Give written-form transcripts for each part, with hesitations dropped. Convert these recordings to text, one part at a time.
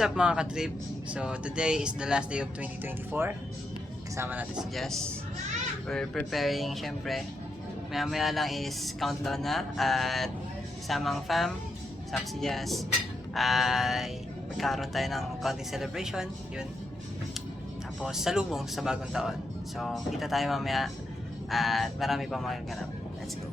What's up mga ka-trip? So today is the last day of 2024. Kasama natin si Jess. We're preparing, syempre, maya lang is countdown na. At kasamang fam, kasama si Jess, ay magkaroon tayo ng konting celebration. Yun. Tapos salubong sa bagong taon. So kita tayo mamaya at marami pang magaganap. Let's go.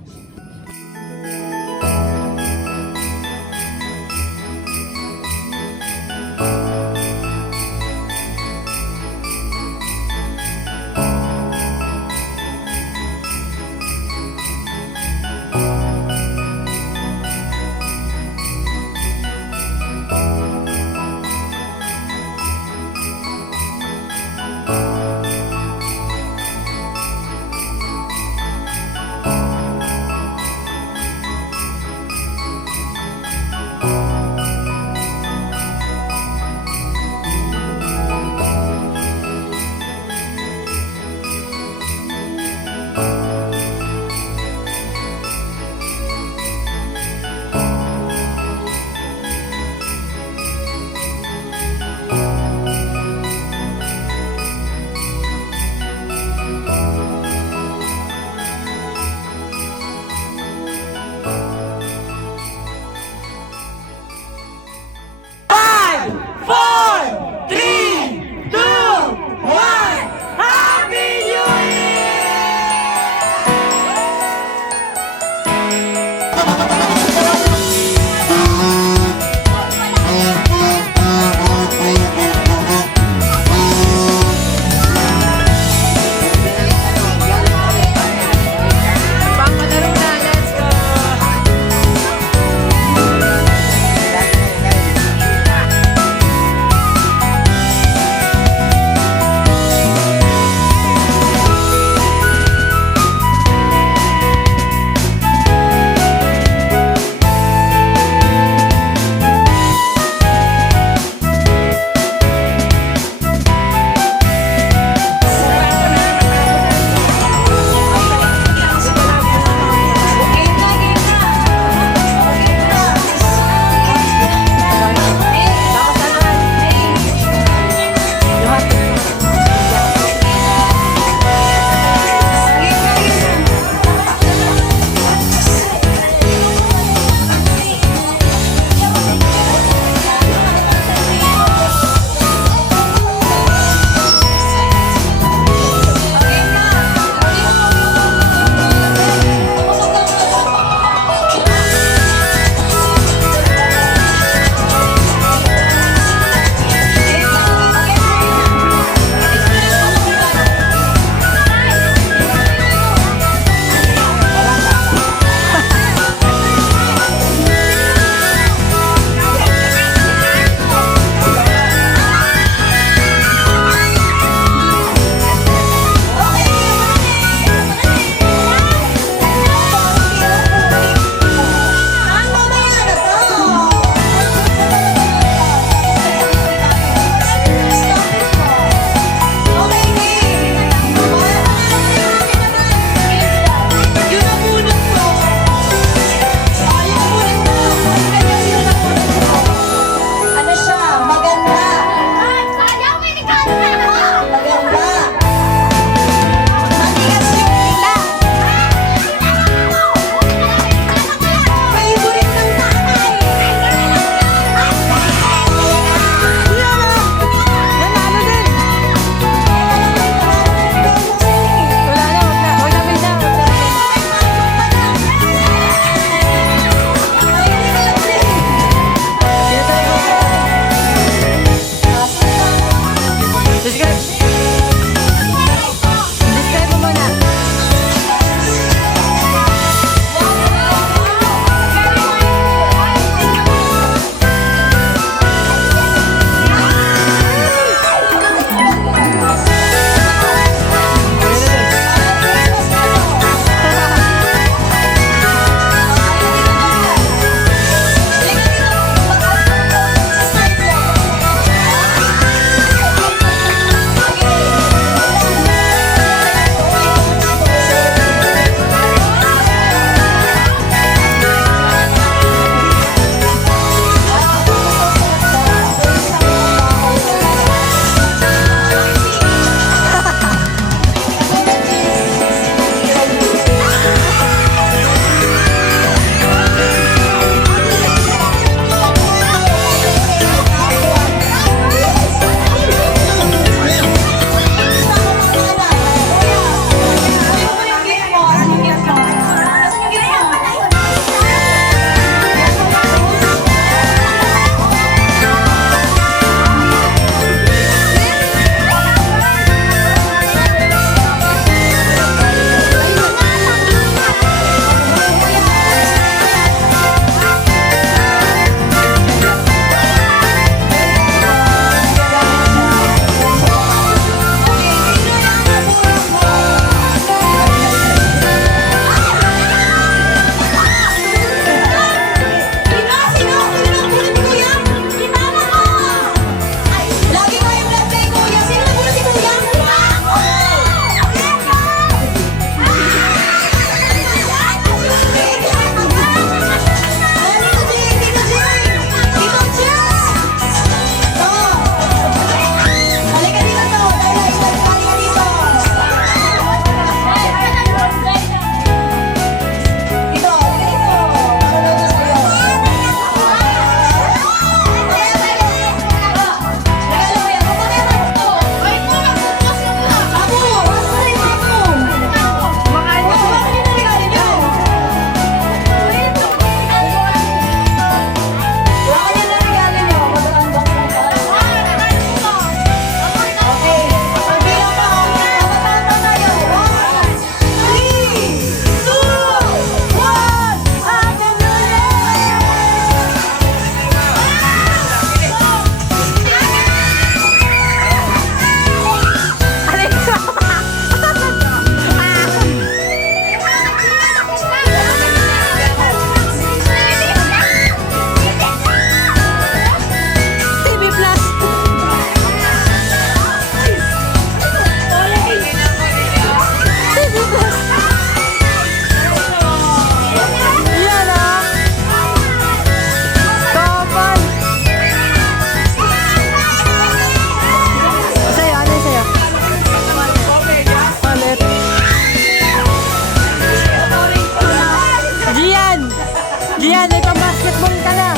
Gian, may pang-basketball ka na.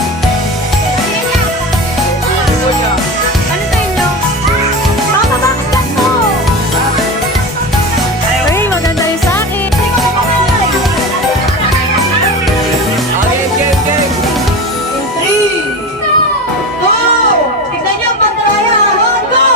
Ano sa inyo? Mama-backstab mo! Ay, maganda yung sa akin. Tignan niyo, pagdalaya! Go!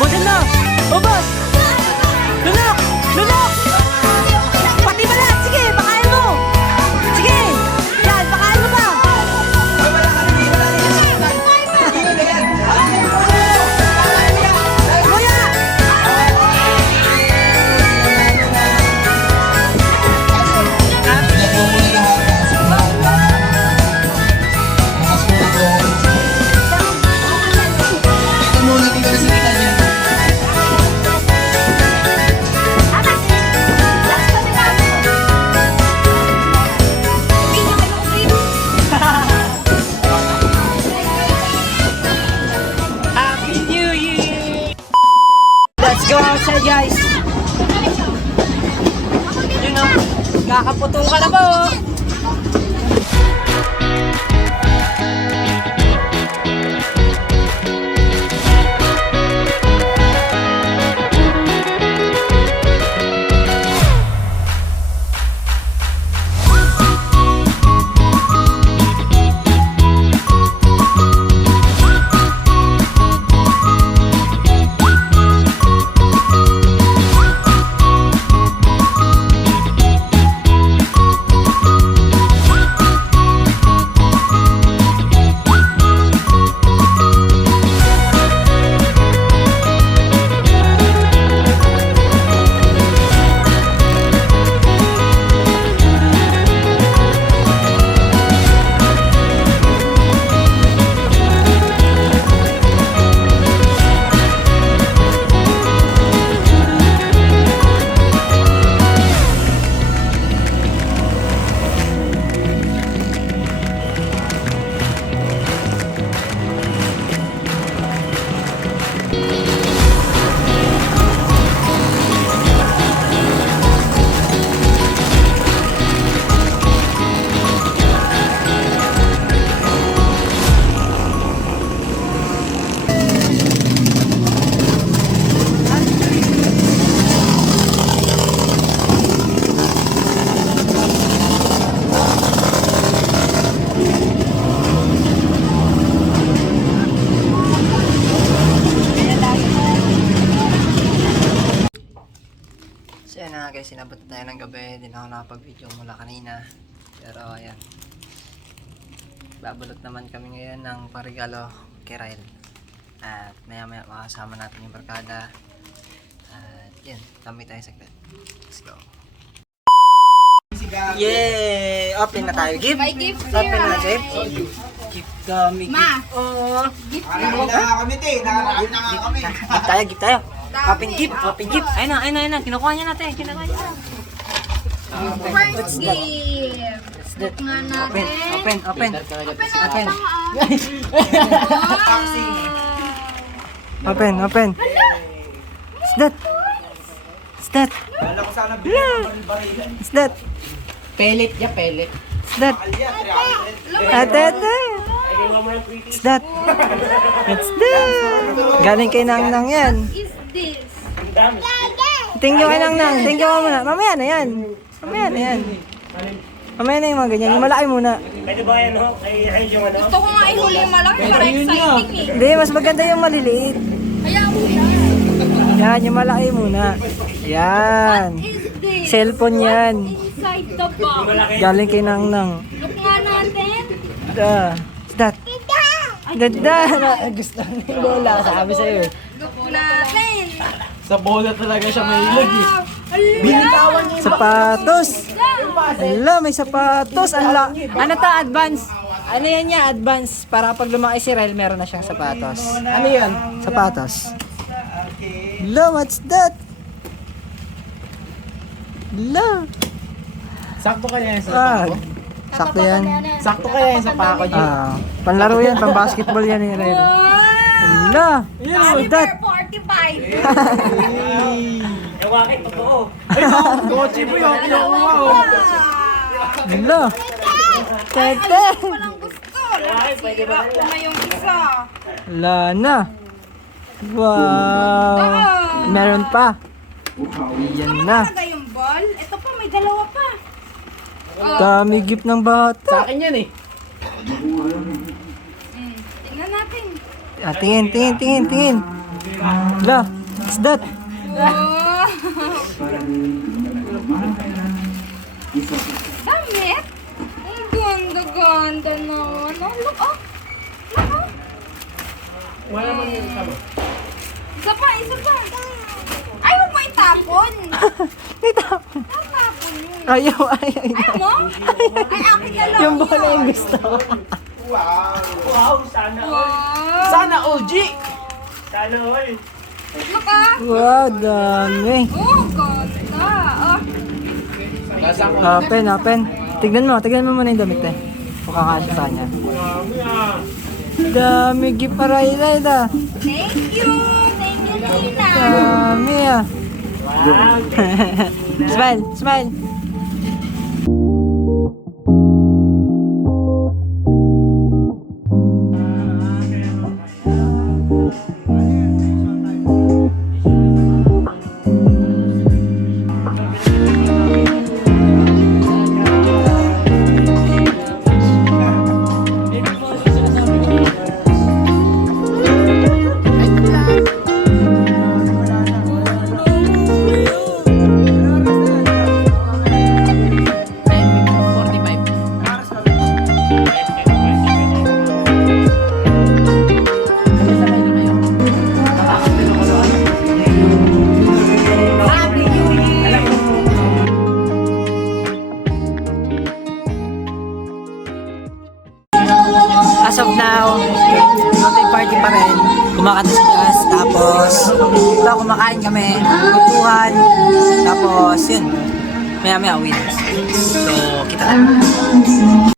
Busin mo! Ubos! Lunok! Lunok! Pati balat! Sige, pakain mo! Sige! Yan, pakain mo pa! Kuya! Happy New Year! Let's go outside, guys! You know, kakaputong ka na po! So yan na nga guys, sinabot na tayo ng gabi. Hindi na ako nakapag-video mula kanina. Pero ayan. Babulot naman kami ngayon ng parigalo kay Ryle. At maya maya makasama natin yung barkada. At yun, kami tayo saglit. Let's go. Yay! Open na tayo. Gift! May gift Open na here. gift. Gift kami. Ma. Gift. Oh. Gift Gift tayo, gift tayo. Open gift, open gift. Ayun na. Kinukuha niya natin. Kinukuha niya. First gift. What's that? Nga Open, natin. open, open. Open na. Open, open. What's that? What's that? What's that? Pellet ya, pellet. What's that? Ate. What's that? What's that? Galing kay Nang yan. Is this? Thank you kay Nang. Thank you ka muna. Mamaya na yan. Mamaya na yan. Mamaya na yung mga ganyan. Yung malaki muna. Pwede ba yan, ho? Ay, yung ano? Gusto ko nga ihuli yung malaki para exciting eh. Hindi, mas maganda yung maliliit. Kaya hula. Yan, yung malaki muna. Yan. Is this? Cellphone yan. Inside the box. Galing kay Nang. Look nga natin. What's that? Dada! Gusto ni Lola, sabi sa'yo. Look natin. Sa bola talaga siya mahilig eh. Ala! Binitawan niya yung Sapatos! Ala, may sapatos! Ano to, advance? Ano yan niya, advance? Para pag lumaki si Rel, meron na siyang sapatos. Ano yan? Sapatos. Ala, what's that? Ala. Sakto kaya yan sa Ah, pako? sakto yan. Sakto kaya yan sa pako niya? Ah, panlaro yan, pang basketball yan ni Rel. Wow! Ala, what's that? Caliber 45! Ewakin, totoo. Ay, kotse mo yun. Ala. Tete. Walang gusto. Nasira ko na yung isa. Wala na. Wow. Meron pa. Yan na. Talaga yung ball? Ito pa, may dalawa pa. Dami gift ng Sa bata. akin yan eh. Tingnan natin. Ah, tingin. La, what's that? Wow! Damit? Ang ganda-ganda naman. Oh, look, oh. Look, oh. Wala man yung isa mo. Isa pa. Ay, huwag mo itapon. Itapon. Tatapon yun. Ayaw. Ayaw mo? Ay, akin na lang Yung bola yung gusto. Wow, sana all. Wow! Sana all, G! Sana all. Look, ah. Wow, dami. Oh, ganda. Oh. Open. Tignan mo muna yung damit eh. Kung kakasya sa kanya. Dami gift para Ida. Thank you, Tina. Dami ah. Smile. As of now, birthday party pa rin. Kumakanta si Jazz, tapos ito, kumakain kami, kutuhan, tapos yun, maya uwi na. So, kita tayo.